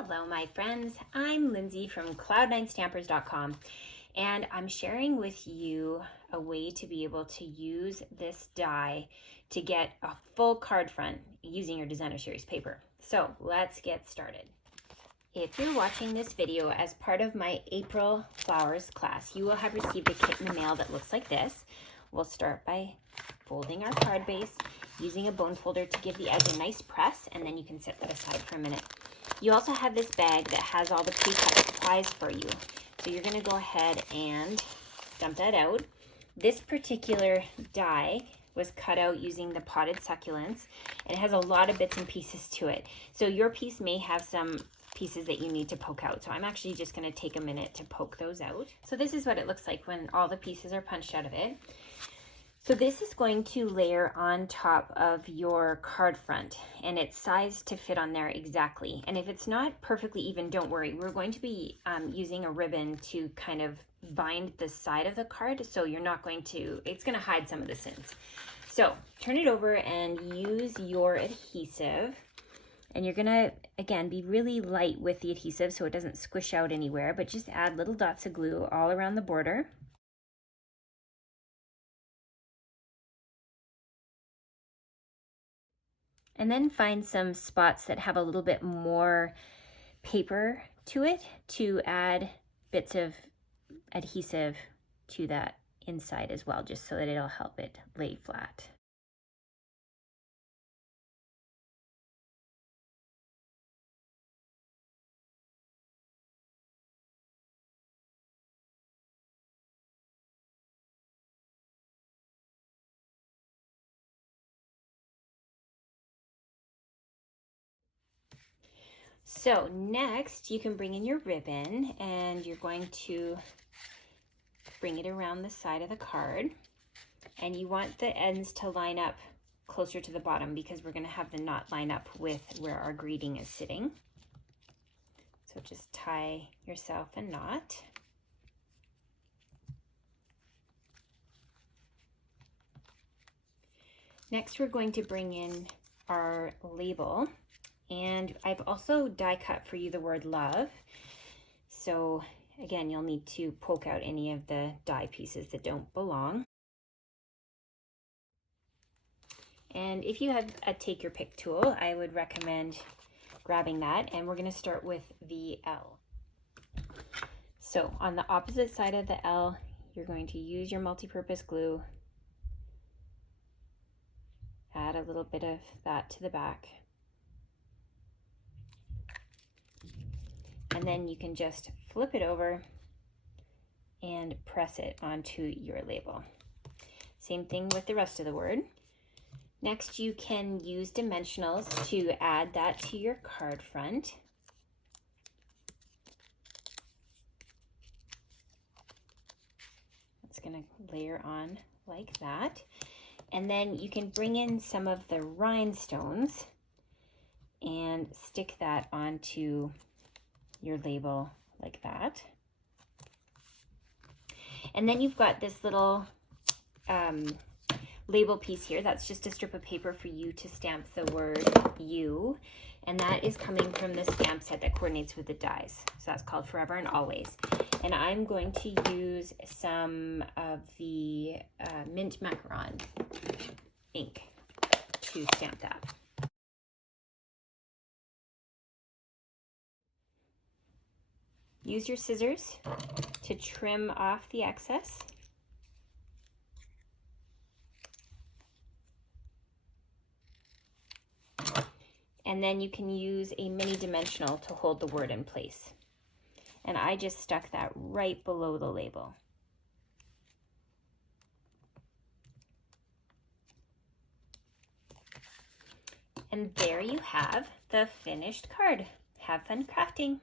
Hello my friends, I'm Lindsay from cloud9stampers.com and I'm sharing with you a way to be able to use this die to get a full card front using your designer series paper. So let's get started. If you're watching this video as part of my April Flowers class, you will have received a kit in the mail that looks like this. We'll start by folding our card base using a bone folder to give the edge a nice press, and then you can set that aside for a minute. You also have this bag that has all the pre-cut supplies for you. So you're going to go ahead and dump that out. This particular die was cut out using the potted succulents, and it has a lot of bits and pieces to it. So your piece may have some pieces that you need to poke out. So I'm actually just going to take a minute to poke those out. So this is what it looks like when all the pieces are punched out of it. So this is going to layer on top of your card front, and it's sized to fit on there exactly. And if it's not perfectly even, don't worry. We're going to be using a ribbon to kind of bind the side of the card, so you're not going to, it's going to hide some of the sins. So turn it over and use your adhesive. And you're gonna, again, be really light with the adhesive so it doesn't squish out anywhere, but just add little dots of glue all around the border. And then find some spots that have a little bit more paper to it to add bits of adhesive to that inside as well, just so that it'll help it lay flat. So next you can bring in your ribbon, and you're going to bring it around the side of the card, and you want the ends to line up closer to the bottom because we're going to have the knot line up with where our greeting is sitting. So just tie yourself a knot. Next we're going to bring in our label. And I've also die cut for you the word love. So again, you'll need to poke out any of the die pieces that don't belong. And if you have a take your pick tool, I would recommend grabbing that. And we're going to start with the L. So on the opposite side of the L, you're going to use your multi-purpose glue. Add a little bit of that to the back. And then you can just flip it over and press it onto your label. Same thing with the rest of the word. Next, you can use dimensionals to add that to your card front. It's going to layer on like that. And then you can bring in some of the rhinestones and stick that onto your label like that. And then you've got this little label piece here. That's just a strip of paper for you to stamp the word you, and that is coming from the stamp set that coordinates with the dies. So that's called Forever and Always. And I'm going to use some of the mint macaron ink to stamp that. Use your scissors to trim off the excess. And then you can use a mini dimensional to hold the word in place. And I just stuck that right below the label. And there you have the finished card. Have fun crafting.